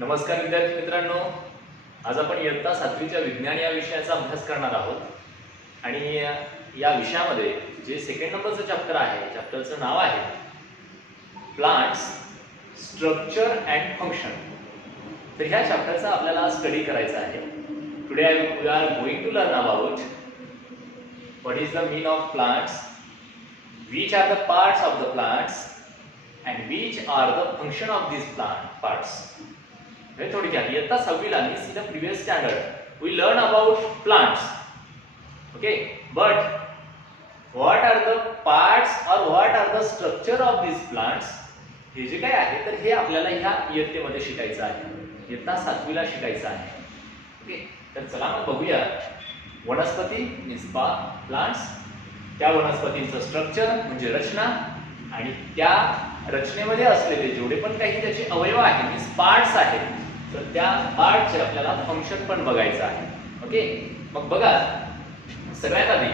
नमस्कार विद्यार्थी मित्रांनो, आज आपण इयत्ता 7वीच्या विज्ञान या विषयाचा अभ्यास करणार आहोत. आणि या विषयामध्ये जे सेकंड नंबरचं चॅप्टर आहे, चॅप्टरचं नाव आहे प्लांट्स स्ट्रक्चर अँड फंक्शन. तर ह्या चॅप्टरचा आपल्याला स्टडी करायचा आहे. Today we are going to learn about what is the mean of plants, which are the parts of the plants and which are the function of these parts. हे थोडक्यात इयत्ता 6वीला means in the previous standard we learn about plants. Okay, but what are the parts or what are the structure of this plants, हे जे काय आहे तर हे आपल्याला ह्या इयत्तेमध्ये शिकायचं आहे. इयत्ता 7वीला शिकायचं आहे. ओके, तर चला मग बघूया. वनस्पती मीन्स प्लांट्स, त्या वनस्पतींचं स्ट्रक्चर म्हणजे रचना, आणि त्या रचनेमध्ये असलेले जेवढे पण काही त्याचे अवयव आहेत मीन्स पार्ट्स आहेत, तर त्या पार्टचे आपल्याला फंक्शन पण बघायचं आहे. ओके, मग बघा, सगळ्यात आधी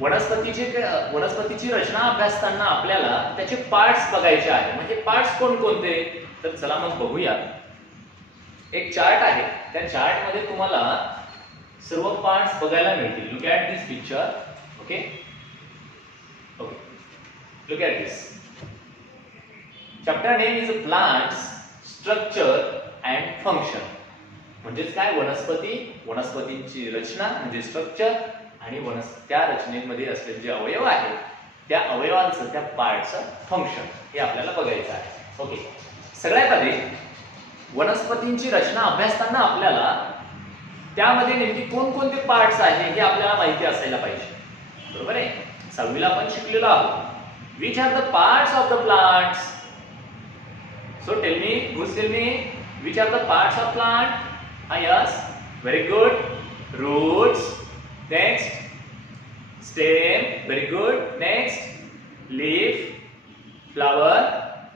वनस्पतीची रचना अभ्यासताना आपल्याला त्याचे पार्ट्स बघायचे आहे. म्हणजे पार्ट्स कोणकोणते, तर चला मग बघूया. एक चार्ट आहे, त्या चार्ट मध्ये तुम्हाला सर्व पार्ट्स बघायला मिळतील. Look at this picture. Okay, look at this. Chapter name is plants structure and function. म्हणजेच काय, वनस्पतींची रचना म्हणजे स्ट्रक्चर, आणि त्या रचनेमध्ये असलेले जे अवयव आहेत त्या अवयवांचं, त्या पार्टचं फंक्शन हे आपल्याला बघायचं आहे. ओके, सगळ्यात आधी वनस्पतींची रचना अभ्यासताना आपल्याला त्यामध्ये नेमकी कोणकोणते पार्ट्स आहेत हे आपल्याला माहिती असायला पाहिजे. बरोबर आहे, 6वीला आपण शिकलेलो आहोत. Which are the parts of the plants? So tell me, which are the parts of plant? Yes, very good. Roots, next stem, very good. Next leaf, flower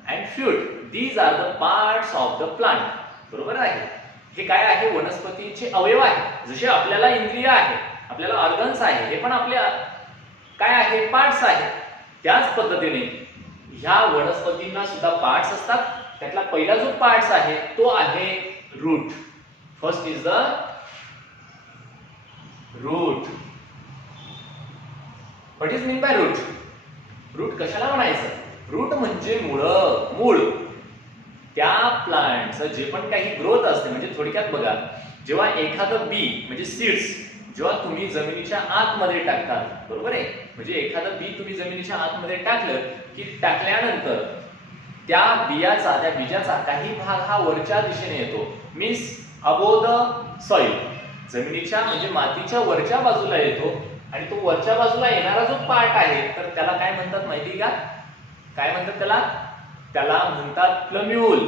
and fruit. These are the parts of the plant. बरोबर आहे. हे काय आहे, वनस्पतीचे अवयव आहे. जसे आपल्याला इंद्रिय आहे, आपल्याला ऑर्गन्स आहे, हे पण आपल्या काय आहे, पार्ट्स आहेत. त्याच पद्धतीने ह्या वनस्पतींना सुद्धा पार्ट्स असतात. त्यातला पहिला जो पार्ट्स आहे तो आहे root. First is the root. What is mean by root? Root कशाला म्हणायचं? रूट म्हणजे मूळ. त्या प्लांटचं जे पण काही ग्रोथ असते, म्हणजे थोडक्यात बघा, जेव्हा एखादं बी म्हणजे सीड्स जेव्हा तुम्ही जमिनीच्या आतमध्ये टाकता, बरोबर आहे, म्हणजे एखादं बी तुम्ही जमिनीच्या आतमध्ये टाकलं की टाकल्यानंतर त्या बीजाचा काही भाग हा वरच्या दिशेने येतो, मीन्स अबोव द सॉइल, जमिनीच्या म्हणजे मातीच्या वरच्या बाजूला येतो. आणि तो वरच्या बाजूला येणारा जो पार्ट आहे तर त्याला काय म्हणतात माहिती का? काय म्हणतात त्याला म्हणतात प्लम्यूल.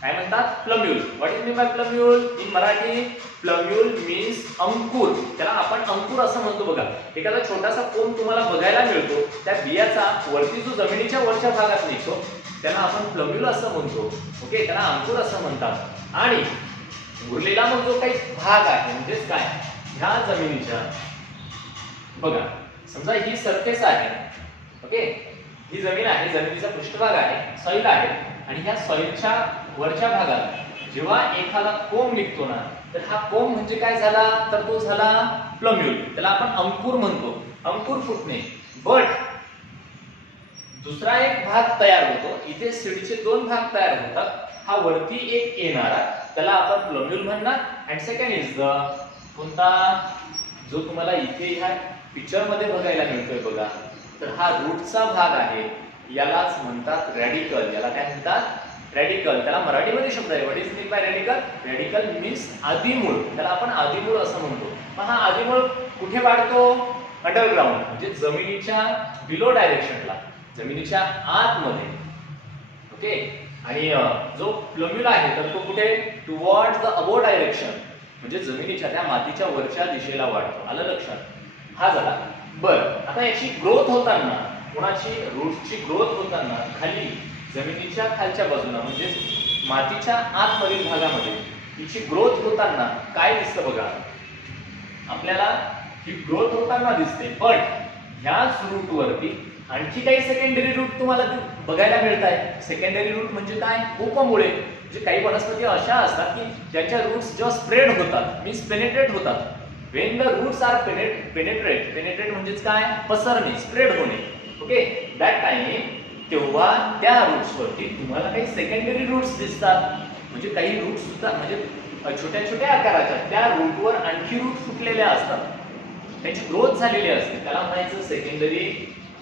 काय म्हणतात? Plumule. What is mean by plumule in Marathi? Plumule means अंकुर. त्याला आपण अंकुर असं म्हणतो. बघा, एखादा छोटासा कोंब तुम्हाला बघायला मिळतो, त्या बियाचा वरती जो जमिनीच्या वरच्या भागात निघतो त्याला आपण प्लम्यूल असं म्हणतो. ओके, त्याला अंकुर असं म्हणतात. आणि उरलेला मग जो काही भाग आहे म्हणजेच काय, ह्या जमिनीच्या, बघा समजा ही सरफेस आहे. ओके, ही जमीन आहे, जमिनीचा पृष्ठभाग आहे, सॉइल आहे, आणि ह्या सॉइलच्या वरच्या भागात जेव्हा एखादा कोंब निघतो ना, तर हा कोंब म्हणजे काय झाला, तर तो झाला प्लम्यूल. त्याला आपण अंकुर म्हणतो, अंकुर फुटणे. बट दुसरा एक भाग तयार होतो, इथे सीडचे 2 भाग तयार होतात. हा वरती एक येणारा त्याला आपण प्लम्यूल म्हणणार. अँड सेकंड इज द कोणता, जो तुम्हाला इथे ह्या पिक्चर मध्ये बघायला मिळतोय बघा, तर हा रूटचा भाग आहे, यालाच म्हणतात रॅडिकल. याला काय म्हणतात? रॅडिकल. त्याला मराठीमध्ये शब्द आहे. What is mean by radical? Radical means आदिमूळ. त्याला आपण आदिमूळ असं म्हणतो. मग हा आदिमूळ कुठे वाढतो? अंडरग्राउंड, म्हणजे जमिनीच्या बिलो डायरेक्शनला, जमिनीच्या आतमध्ये. ओके, आणि जो प्लम्यूल आहे तर तो कुठे? टुवर्ड्स द अबोव डायरेक्शन, म्हणजे जमिनीच्या त्या मातीच्या वरच्या दिशेला वाढतो. आलं लक्षात? हा झाला. बरं, आता याची ग्रोथ होताना, कोणाची, रूटची ग्रोथ होताना खाली जमिनीच्या खालच्या बाजूला म्हणजे मातीच्या आतमधील भागामध्ये हिची ग्रोथ होताना काय दिसतं बघा, आपल्याला ही ग्रोथ होताना दिसते. पण ह्याच रूट वरती आणखी काही सेकंडरी रूट तुम्हाला बघायला मिळत आहे. सेकंडरी रूट म्हणजे काय? उपमुळे. म्हणजे काही वनस्पती अशा असतात की ज्यांच्या रूट्स जेव्हा स्प्रेड होतात, मीन्स पेनिट्रेट होतात. When the roots are penetrate म्हणजेच काय? पसरणे, स्प्रेड होणे. ओके, दॅट टाइम तेव्हा त्या रूट्स वरती तुम्हाला काही सेकंडरी रूट्स दिसतात. म्हणजे काही रूट्स सुद्धा म्हणजे छोट्या छोट्या आकाराच्या त्या रूटवर आणखी रूट फुटलेल्या असतात, त्याची ग्रोथ झालेली असते. त्याला म्हणायचं सेकंडरी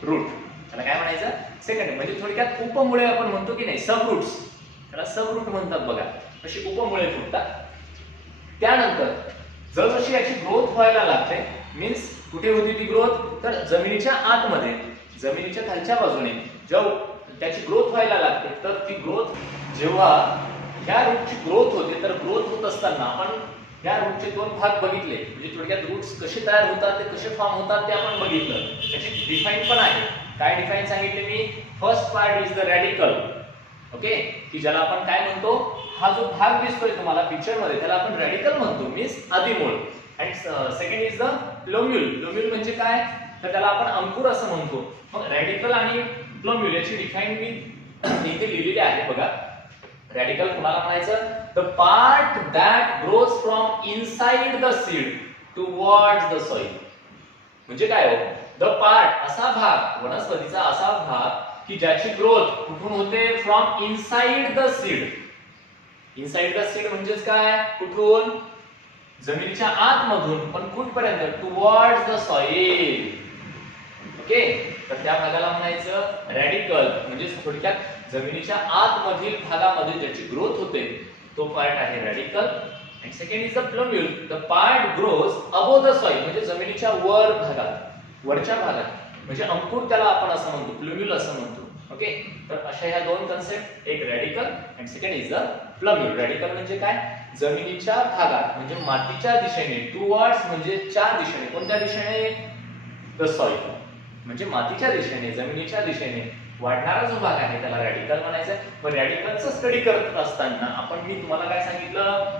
रूट. त्याला काय म्हणायचं? सेकंडरी. म्हणजे थोडक्यात उपमुळे आपण म्हणतो की नाही, सब रूट्स, त्याला सब रूट म्हणतात बघा. अशी उपमुळे फुटतात. त्यानंतर जसजशी याची ग्रोथ व्हायला लागते, मीन्स कुठे होती ती ग्रोथ? तर जमिनीच्या आतमध्ये, जमिनीच्या खालच्या बाजूने जेव्हा त्याची ग्रोथ व्हायला लागते, तर ती ग्रोथ जेव्हा ह्या रूटची ग्रोथ होते, तर ग्रोथ होत असताना आपण या रूटचे दोन भाग बघितले. म्हणजे थोडक्यात रूट्स कसे तयार होतात, ते कसे फॉर्म होतात ते आपण बघितलं. त्याची डिफाईन पण आहे. काय डिफाईन सांगितले मी? First part is the radical. Okay, की ज्याला आपण काय म्हणतो? हा जो भाग दिसतोय तुम्हाला पिक्चर मध्ये, त्याला आपण रॅडिकल म्हणतो, मीन्स आदिमूळ. आणि सेकंड इज द प्लोम्युल. प्लोम्युल म्हणजे काय? तर त्याला आपण अंकुर असं म्हणतो. मग रॅडिकल आणि प्लोम्युल याची डिफाईन मी इथे लिहिलेली आहे बघा. रॅडिकल कुणाला म्हणायचं? The part that grows from inside the seed towards the soil. म्हणजे काय हो? द पार्ट, असा भाग, वनस्पतीचा असा भाग की ज्याची ग्रोथ कुठून होते? From inside the seed. Inside the seed म्हणजेच काय? कुठून? जमिनीच्या आतमधून. पण कुठपर्यंत? Towards the soil. ओके, तर त्या भागाला म्हणायचं रॅडिकल. म्हणजे थोडक्यात जमिनीच्या आतमधील भागामध्ये ज्याची ग्रोथ होते तो पार्ट आहे रॅडिकल. आणि second is the plumule. The part grows above the soil. म्हणजे जमिनीच्या वर भागात, वरच्या भागात. म्हणजे अंकुर त्याला आपण असं म्हणतो, प्लोम्युल असं म्हणतो. ओके, तर अशा ह्या दोन कन्सेप्ट, एक रॅडिकल आणि सेकंड इज द प्लोम्युल. रॅडिकल म्हणजे काय? जमिनीच्या भागात, म्हणजे मातीच्या दिशेने. टुवर्ड्स म्हणजे च्या दिशेने. कोणत्या दिशेने? The soil. म्हणजे मातीच्या दिशेने, जमिनीच्या दिशेने वाढणारा जो भाग आहे त्याला रॅडिकल म्हणायचं. मग रॅडिकलचा स्टडी करत असताना मी तुम्हाला काय सांगितलं?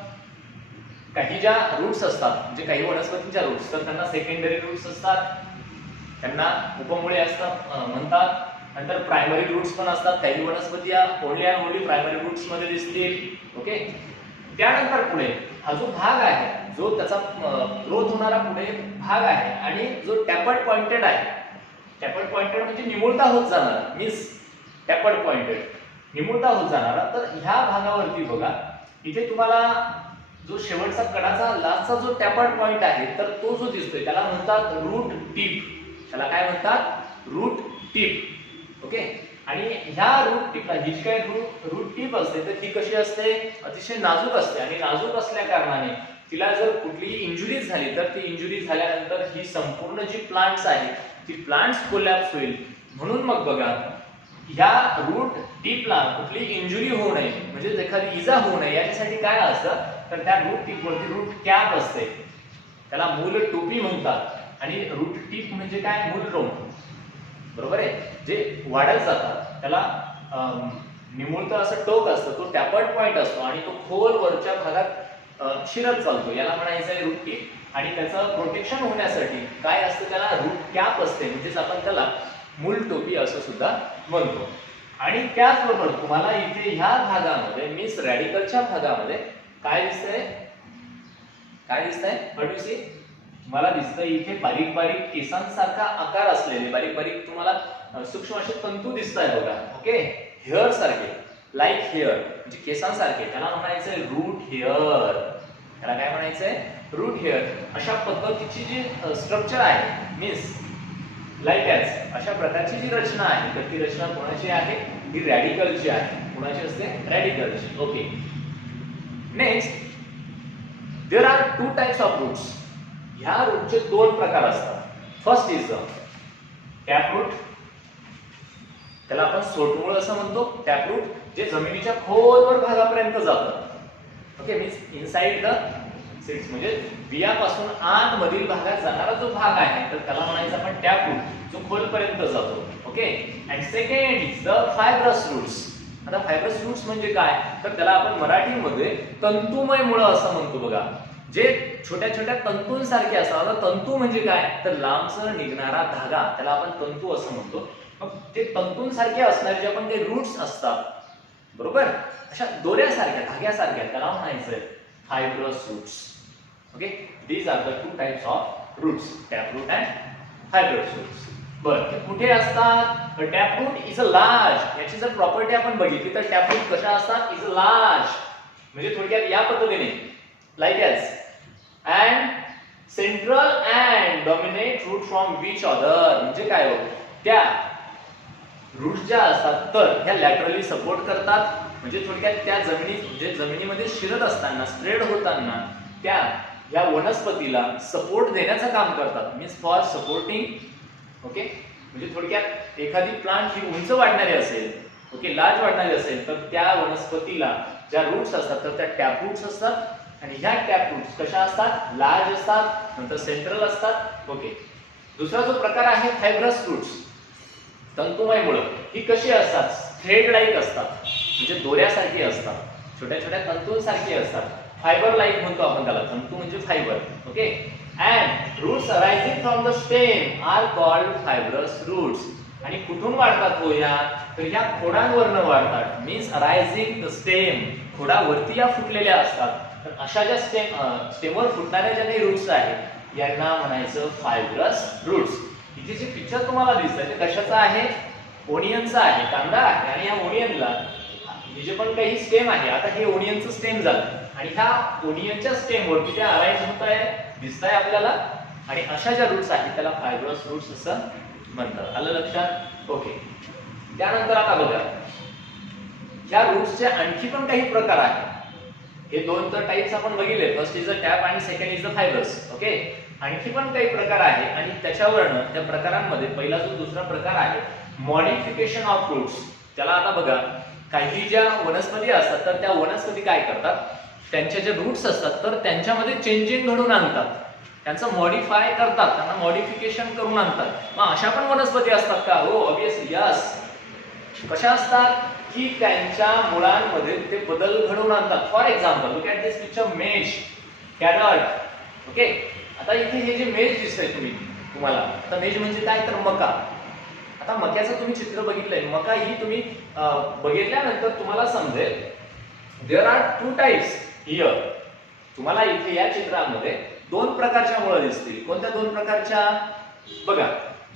काही ज्या रूट्स असतात, म्हणजे काही वनस्पतींच्या रूट्स, तर त्यांना सेकंडरी रूट्स असतात, त्यांना उपमुळे असतात म्हणतात. नंतर प्रायमरी रूट्स पण असतात. काही वनस्पती only and only primary roots मध्ये दिसतील. ओके, त्यानंतर पुढे हा जो भाग आहे, जो त्याचा ग्रोथ होणारा पुढे भाग आहे, आणि जो टॅपर्ड पॉइंटेड आहे. टॅपर्ड पॉइंटेड म्हणजे निमुळता होत जाणारा, मीन्स टॅपर्ड पॉइंटेड, निमुळता होत जाणारा. तर ह्या भागावरती बघा, इथे तुम्हाला जो शेवटचा कडाचा लास्टचा जो टॅपर्ड पॉइंट आहे, तर तो जो दिसतोय त्याला म्हणतात रूट टिप. त्याला काय म्हणतात? Route tip. ओके, आणि ह्या रूट टिपला, ही जी काय रूट टिप असते, तर ती कशी असते? अतिशय नाजूक असते. आणि नाजूक असल्या कारणाने तिला जर कुठलीही इंजुरी झाली, तर ती इंजुरी झाल्यानंतर ही संपूर्ण जी प्लांट्स आहे ती प्लांट्स कोलॅप्स होईल. म्हणून मग बघा, ह्या रूट टिपला कुठली इंजुरी होऊ नये, म्हणजे एखादी इजा होऊ नये, याच्यासाठी काय असतं? तर त्या रूट टिपवरती रूट कॅप असते, त्याला मूल टोपी म्हणतात. आणि रूट टिप म्हणजे काय? मूल रोम, बरोबर आहे, जे वाढत जातात. त्याला निमुळतं असं टोक असतं, तो टॅपर्ड पॉइंट असतो, आणि तो खोल वरच्या भागात शिरत चालतो. याला म्हणायचं आहे रूट टिप. आणि त्याचं प्रोटेक्शन होण्यासाठी काय असतं? त्याला रूट कॅप असते, म्हणजेच आपण त्याला मूल टोपी असं सुद्धा म्हणतो. आणि त्याचबरोबर तुम्हाला इथे ह्या भागामध्ये, मीन्स रॅडिकलच्या भागामध्ये काय दिसतंय? काय दिसतंय? What you see? तुम्हाला दिसतंय इथे बारीक बारीक केसांसारखा आकार असलेले बारीक बारीक तुम्हाला सूक्ष्म असे तंतू दिसताय बघा. ओके, हेअर सारखे, लाईक हेअर, म्हणजे केसांसारखे. त्याला म्हणायचंय रूट हेअर. त्याला काय म्हणायचंय? Root hair. अशा पद्धतीची जी स्ट्रक्चर आहे, मीन्स लाईक ॲज, अशा प्रकारची जी रचना आहे, तर ती रचना कोणाची आहे? ती रॅडिकलची आहे. कोणाची असते? रॅडिकलची. Okay, next, there are two types of roots. ह्या रूटचे दोन प्रकार असतात. फर्स्ट इज टॅप रूट. त्याला आपण सोटमूळ असं म्हणतो. टॅप रूट, जे जमिनीच्या खोलवर भागापर्यंत जातं. Okay, means inside the seeds, म्हणजे बियापासून आत मधील भागात जाणारा जो भाग आहे, तर त्याला म्हणायचं आपण टॅप रूट, जो खोलपर्यंत जातो. Okay, and second is the fibrous roots. आता फायब्रस रूट्स म्हणजे काय? तर त्याला आपण मराठीमध्ये तंतुमय मुळं असं म्हणतो बघा, जे छोट्या छोट्या तंतूंसारखे असतात. आता तंतू म्हणजे काय? तर लांबसर निघणारा धागा, त्याला आपण तंतू असं म्हणतो. मग ते तंतूंसारखे असणारे जे आपण ते रूट्स असतात, बरोबर, अशा दोऱ्यासारख्या धाग्यासारख्या, त्याला म्हणायचं fibrous roots. Okay, these are the two types of roots, taproot and fibrous roots. बरं, ते कुठे असतात? Taproot is a large. याची जर प्रॉपर्टी आपण बघितली तर टॅपरूट कशा असतात? इज अ लार्ज, म्हणजे थोडक्यात या पद्धतीने like as and central and dominate root from which other. म्हणजे काय हो, त्या रूट्स ज्या असतात तर ह्या लॅटरली सपोर्ट करतात, म्हणजे थोडक्यात त्या जमिनीमध्ये शिरत असताना, स्प्रेड होताना त्या या वनस्पतीला सपोर्ट देण्याचं काम करतात. Means for supporting. ओके, म्हणजे थोडक्यात एखादी प्लांट ही उंच वाढणारी असेल, ओके, लार्ज वाढणारी असेल, तर त्या वनस्पतीला ज्या रूट्स असतात तर त्या टॅप रूट्स असतात. आणि ह्या टॅप रूट्स कशा असतात? लार्ज असतात, नंतर सेंट्रल असतात. ओके, दुसरा जो प्रकार आहे फायब्रस रूट्स, तंतुमय मुळं. ही कशी असतात? थ्रेड लाईक असतात, म्हणजे दोऱ्यासारखी असतात, छोट्या छोट्या तंतूंसारखी असतात. फायबर लाईक म्हणतो आपण त्याला, तंतू म्हणजे fibre. Okay, and roots arising from the stem are called fibrous roots. आणि कुठून वाढतात हो या? तर ह्या खोडांवरनं वाढतात. मीन्स अरायझिंग द स्टेम, खोडावरती या फुटलेल्या असतात. तर अशा ज्या स्टेमवर फुटणाऱ्या ज्या काही रूट्स आहेत यांना म्हणायचं फायब्रस रूट्स. इथे जे पिक्चर तुम्हाला दिसतंय ते कशाचं आहे? ओनियनचा आहे, कांदा आहे. आणि या ओनियनला हे जे पण काही स्टेम आहे, आता हे ओनियनचं स्टेम झालं आणि ह्या ओनियनच्या स्टेमवरती ते अराइज होत आहे, दिसतंय आपल्याला. आणि अशा ज्या रूट्स आहेत त्याला फायब्रस रूट्स असं म्हणतात. आलं लक्षात? ओके, त्यानंतर आता बघा, या रूट्सचे आणखी पण काही प्रकार आहेत. हे दोन तर टाइप्स आपण बघितले, फर्स्ट इज अ टॅप आणि second is the fibrous. Okay, आणखी पण काही प्रकार आहे आणि त्याच्यावरनं त्या प्रकारांमध्ये पहिला जो दुसरा प्रकार आहे मॉडिफिकेशन ऑफ रूट्स. त्याला आता बघा, काही ज्या वनस्पती असतात तर त्या वनस्पती काय करतात? त्यांच्या जे रूट्स असतात तर त्यांच्यामध्ये चेंजिंग घडून आणतात, त्यांचं मॉडिफाय करतात, त्यांना मॉडिफिकेशन करून आणतात. मग अशा पण वनस्पती असतात का? हो, ऑब्वियसली यस. कशा असतात? की त्यांच्या मुळांमध्ये ते बदल घडवून आणतात. For example, look at this picture, मेज, कॅरट. ओके, आता इथे हे जे मेज दिसतंय तुम्हाला, आता मेज म्हणजे काय? तर मका. आता मक्याचं तुम्ही चित्र बघितलंय, मका ही तुम्ही बघितल्यानंतर तुम्हाला समजेल there are two types here. तुम्हाला इथे या चित्रामध्ये दोन प्रकारच्या मुळं दिसतील. कोणत्या दोन प्रकारच्या? बघा,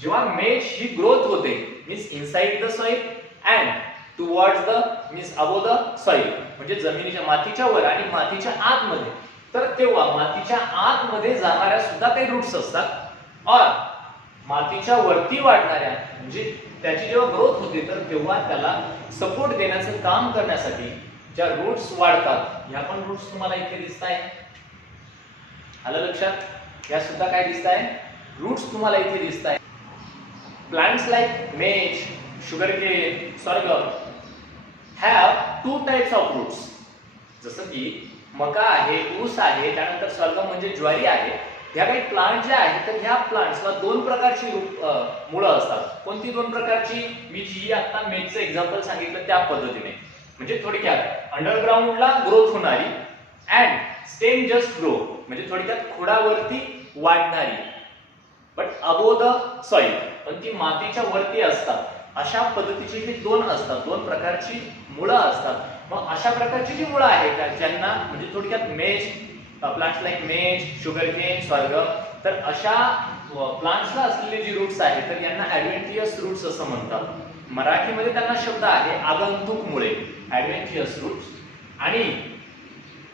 जेव्हा मेज ही ग्रोथ होते, means inside the soil and towards the means above the soil, म्हणजे जमिनीच्या मातीच्या वर आणि मातीच्या आतमध्ये, तर तेव्हा मातीच्या आतमध्ये जाणाऱ्या सुद्धा काही रूट्स असतात और मातीच्या वरती वाढणाऱ्या, म्हणजे त्याची जेव्हा ग्रोथ होते तर तेव्हा त्याला सपोर्ट देण्याचं काम करण्यासाठी ज्या रूट्स वाढतात, ह्या पण रूट्स तुम्हाला इथे दिसताय. आलं लक्षात? या सुद्धा काय दिसताय? रूट्स तुम्हाला इथे दिसताय. प्लांट्स लाईक मेज, sugarcane, sorghum have two types of roots. जसं की मका आहे, ऊस आहे, त्यानंतर sorghum म्हणजे ज्वारी आहे. ह्या काही प्लांट जे आहेत तर ह्या प्लांट्सला दोन प्रकारची मुळं असतात. कोणती दोन प्रकारची? मी जी आता मेजचं एक्झाम्पल सांगितलं त्या पद्धतीने, म्हणजे थोडक्यात अंडरग्राऊंडला ग्रोथ होणारी अँड स्टेम जस्ट ग्रो, म्हणजे थोडक्यात खोडावरती वाढणारी, बट अबोव द सॉइल, पण ती मातीच्या वरती असतात. अशा पद्धतीची ही दोन असतात, दोन प्रकारची मुळं असतात. मग अशा प्रकारची जी मुळं आहेत ज्यांना म्हणजे थोडक्यात मेज, प्लांट्स लाईक मेज, शुगरकेन, sorghum, तर अशा प्लांट्सला असलेले जी रूट्स आहेत तर यांना ॲडव्हेंटियस रूट्स असं म्हणतात. मराठीमध्ये त्यांना शब्द आहे आगंतुक मुळे, ॲडव्हेंटियस रूट्स. आणि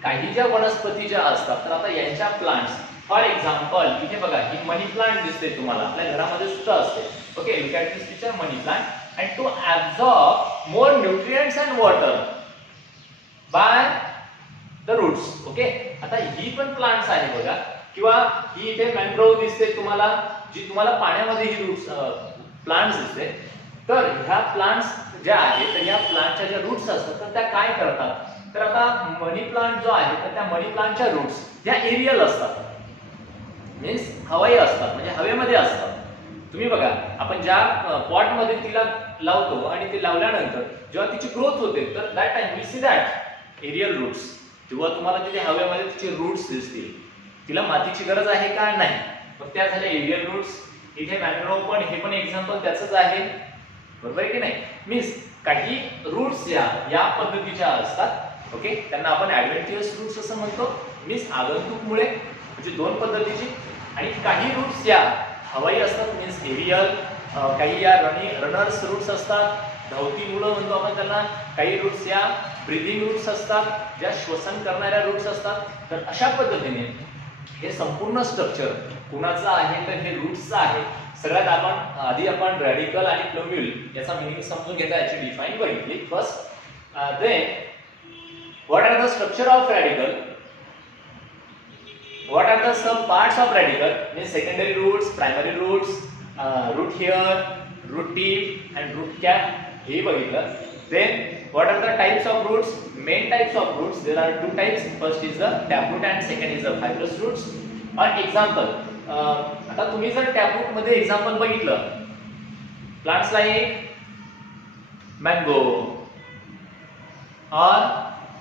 काही ज्या वनस्पती ज्या असतात तर आता यांच्या प्लांट्स, फॉर एक्झाम्पल इथे बघा, ही मनी प्लांट दिसते तुम्हाला, आपल्या घरामध्ये सुद्धा असते. Okay, look at this picture, money plant. And to absorb more nutrients and water by the roots. Okay, आता ही पण प्लांट्स आहे बघा, किंवा ही इथे मॅनग्रोव्ह दिसते तुम्हाला, जी तुम्हाला पाण्यामध्ये ही रूट्स प्लांट्स दिसते. तर ह्या प्लांट्स ज्या आहेत तर ह्या प्लांटच्या ज्या रूट्स असतात तर त्या काय करतात? तर आता मनी प्लांट जो आहे तर त्या मनी प्लांटच्या रूट्स ह्या एरियल असतात, मीन्स हवाई असतात, म्हणजे हवेमध्ये असतात. तुम्ही बघा, आपण ज्या पॉटमध्ये तिला लावतो आणि ते लावल्यानंतर जेव्हा तिची ग्रोथ होते तर that time we see that aerial roots. जेव्हा तुम्हाला तिथे हवेमध्ये तिचे रूट्स दिसतील, तिला मातीची गरज आहे का? नाही. मग त्या झाल्या एरियल रूट्स. इथे मॅनग्रोव्ह पण, हे पण एक्झाम्पल त्याचंच आहे. बरोबर आहे की नाही? मीन्स काही रूट्स या पद्धतीच्या असतात. ओके, त्यांना आपण ऍडव्हेंटिशियस रूट्स असं म्हणतो. मीन्स आगंतुक मुळे म्हणजे दोन पद्धतीची. आणि काही रूट्स या हवाई असतात, मीन्स एरियल. काही या रनर्स रूट्स असतात, धावती मुळं म्हणतो आपण त्यांना. काही रूट्स या ब्रीदिंग रूट्स असतात, ज्या श्वसन करणाऱ्या रूट्स असतात. तर अशा पद्धतीने हे संपूर्ण स्ट्रक्चर कुणाचं आहे तर हे रूट्सचं आहे. सगळ्यात आधी आपण रॅडिकल आणि प्लुम्युल याचा मिनिंग समजून घेता, याची डिफाइन बघितली first. Then what are the structure of radicle, what are the some parts of radical, means secondary roots, primary roots, root hair, root tip and root cap, हे बघितलं. Then what are the types of roots? Main types of roots, there are two types. First is the taproot and second is the fibrous roots. An example, आता तुम्ही जर taproot मध्ये example बघितलं, plants like mango or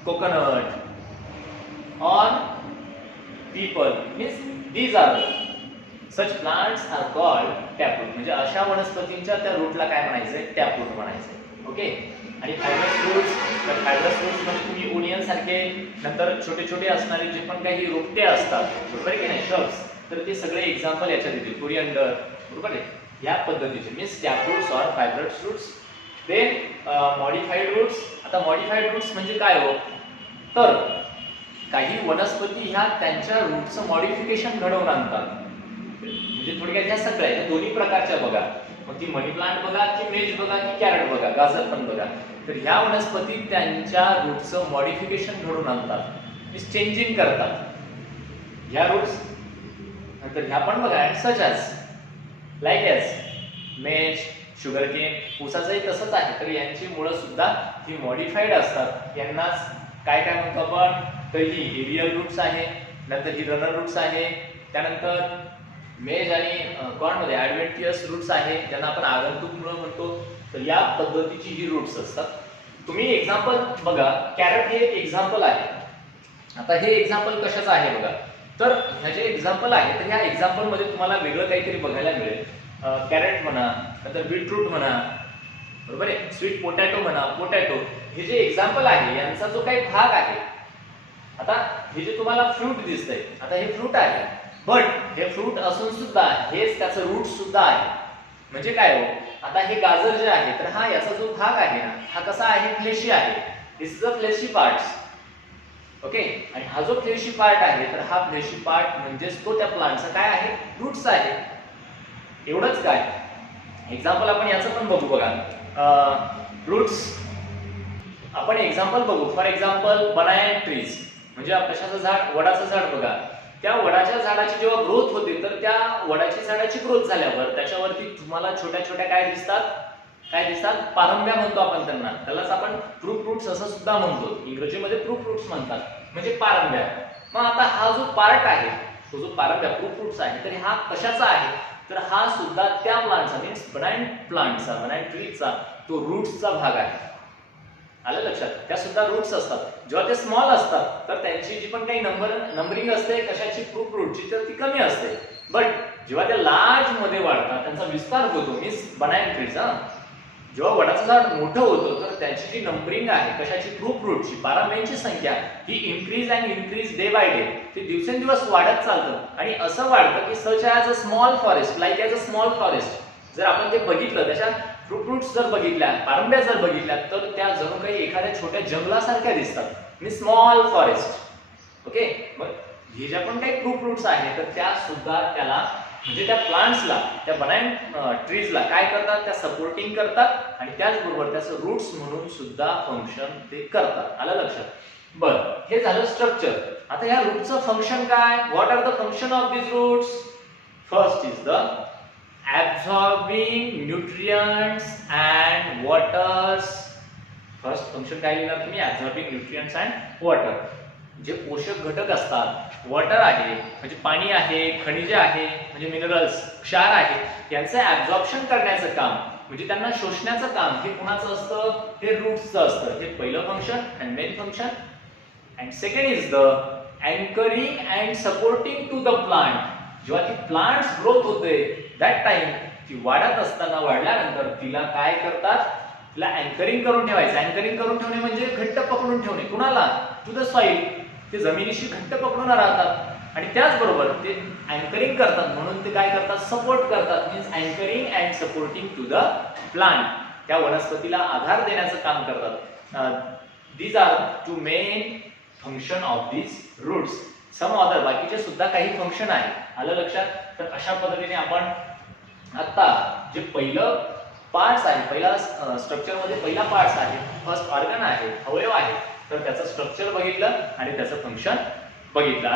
coconut or people, means these are such plants are called taproot. म्हणजे अशा वनस्पतींच्या त्या रूटला काय म्हणायचंय? टॅपरूट म्हणायचंय. ओके. आणि फायब्रस रूट्स, तर फायब्रस रूट्स म्हणजे तुम्ही ओनियन सारखे नंतर छोटे छोटे असणारे जे पण काही रोपटे असतात, बरोबर आहे की नाही, श्रब्स, तर ते सगळे एक्झाम्पल याच्यात येतील. कोरिअंडर, बरोबर आहे, या पद्धतीचे means taproots or fibrous roots. Then modified roots. आता मॉडिफाईड रूट्स म्हणजे काय हो, तर काही वनस्पती ह्या त्यांच्या रूटचं मॉडिफिकेशन घडवून आणतात. म्हणजे थोडक्यात ह्या सगळ्या दोन्ही प्रकारच्या बघा, मग ती मनी प्लांट बघा की मेज बघा की कॅरट बघा, गाजर पण बघा, तर ह्या वनस्पती त्यांच्या रूटचं मॉडिफिकेशन घडवून आणतात, मीन्स चेंजिंग करतात ह्या रूट्स. नंतर ह्या पण बघा, and such as like as मेज, शुगरकेन, ऊसाचंही तसंच आहे. तर यांची मुळं सुद्धा ही मॉडिफाईड असतात. यांनाच काय काय म्हणतो आपण, तर ही एरियल रूट्स आहे, नंतर ही रनर रूट्स आहे, त्यानंतर मेज आणि कॉर्न मध्ये ऍडव्हेंटिशियस रूट्स आहे, ज्यांना आपण आगंतुक मुळं म्हणतो. तर या पद्धतीची ही रूट्स असतात. तुम्ही एक्झाम्पल बघा, कॅरट हे एक एक्झाम्पल आहे. आता हे एक्झाम्पल कशाचं आहे बघा, तर ह्या जे एक्झाम्पल आहे तर ह्या एक्झाम्पल मध्ये तुम्हाला वेगळं काहीतरी बघायला मिळेल. कॅरट म्हणा, नंतर बीटरूट म्हणा, बरोबर आहे, स्वीट पोटॅटो म्हणा, पोटॅटो, हे जे एक्झाम्पल आहे यांचा जो काही भाग आहे, आता हे जे तुम्हाला फ्रूट दिसतंय, आता हे फ्रूट आहे, बट हे फ्रूट असून सुद्धा हेच त्याचं रूट सुद्धा आहे. म्हणजे काय हो, आता हे गाजर जे आहे तर हा याचा जो भाग आहे ना, हा कसा आहे, फ्लेशी आहे. This is a fleshy parts. Okay. आणि हा जो फ्लेशी पार्ट आहे तर हा फ्लेशी पार्ट म्हणजेच तो त्या प्लांटचा काय आहे, रूट्स आहे. एवढंच काय, एक्झाम्पल आपण याचं पण बघू बघा. रूट्स आपण एक्झाम्पल बघू. फॉर एक्झाम्पल बनाना ट्रीज, म्हणजे कशाचं झाड, वडाचं झाड बघा. त्या वडाच्या झाडाची जेव्हा ग्रोथ होते तर त्या वडाची झाडाची ग्रोथ झाल्यावर त्याच्यावरती तुम्हाला छोट्या छोट्या काय दिसतात, पारंब्या म्हणतो आपण त्यांना. त्यालाच आपण फ्रूट रूट्स असं सुद्धा म्हणतो, इंग्रजीमध्ये फ्रूट रूट्स म्हणतात, म्हणजे पारंब्या. मग आता हा जो पार्ट आहे, तो जो पारंब्या फ्रूट रूट्स आहे, तर हा कशाचा आहे, तर हा सुद्धा त्या प्लांटचा मीन्स बनाना प्लांटचा, बनाना ट्रीचा तो रूट्सचा भाग आहे. आलं लक्षात? त्या सुद्धा रूट्स असतात. जेव्हा ते स्मॉल असतात तर त्यांची जी पण काही नंबरिंग असते कशाची, फ्रूट रूटची, तर ती कमी असते. बट जेव्हा ते लार्ज मध्ये वाढतात, त्यांचा विस्तार होतो, मीन्स बनाना ट्रीचा, जेव्हा वडाचं झाड मोठं होतं तर त्याची जी नंबरिंग आहे कशाची, फ्रूट रूटची, पारंब्यांची संख्या ही increase and increase day by day, ते दिवसेंदिवस वाढत चालतं. आणि असं वाढतं की such as a small forest, like as a small forest. जर आपण ते बघितलं, त्याच्या फ्रूट रूट्स जर बघितल्या, पारंब्या जर बघितल्या, तर त्या जणू काही एखाद्या छोट्या जंगलासारख्या दिसतात, मी स्मॉल फॉरेस्ट. ओके. मग हे ज्या पण काही फ्रूट रूट्स आहेत तर त्या सुद्धा त्याला, म्हणजे त्या प्लांट्सला, त्या बनाना ट्रीजला काय करतात, त्या सपोर्टिंग करतात आणि त्याचबरोबर त्याचं रूट्स म्हणून सुद्धा फंक्शन ते करतात. आलं लक्षात? बरं, हे झालं स्ट्रक्चर. आता या रूटचं फंक्शन काय, what are the function of this roots. First is the absorbing nutrients and waters. First function काय लिहिणार तुम्ही, absorbing nutrients and water. जे पोषक घटक असतात, वॉटर आहे म्हणजे पाणी आहे, खनिजे आहे म्हणजे मिनरल्स, क्षार आहे, यांचं ऍब्झॉर्प्शन करण्याचं काम, म्हणजे त्यांना शोषण्याचं काम हे कोणाचं असतं, हे रूट्सचं असतं. हे पहिलं function and main function. And second is the anchoring and supporting to the plant. जेव्हा ती प्लांट्स ग्रोथ होते, दॅट टाइम ती वाढत असताना वाढल्यानंतर तिला काय करतात, तिला अँकरिंग करून ठेवायचं. अँकरिंग करून ठेवणे म्हणजे घट्ट पकडून ठेवणे. कुणाला? To the soil. ते जमिनीशी घट्ट पकडून राहतात. आणि त्याचबरोबर ते अँकरिंग करतात म्हणून ते काय करतात, सपोर्ट करतात. Means anchoring and supporting to the plant. त्या वनस्पतीला आधार देण्याचं काम करतात. These are two main function of these roots. Some other, बाकीचे सुद्धा काही फंक्शन आहे. आलं लक्षात? तर अशा पद्धतीने आपण आता जे पहिलं पार्ट्स आहे, पहिला स्ट्रक्चर मध्ये पहिला पार्ट्स आहे, फर्स्ट ऑर्गन आहे, अवयव आहे, तर त्याचं स्ट्रक्चर बघितलं आणि त्याचं फंक्शन बघितलं.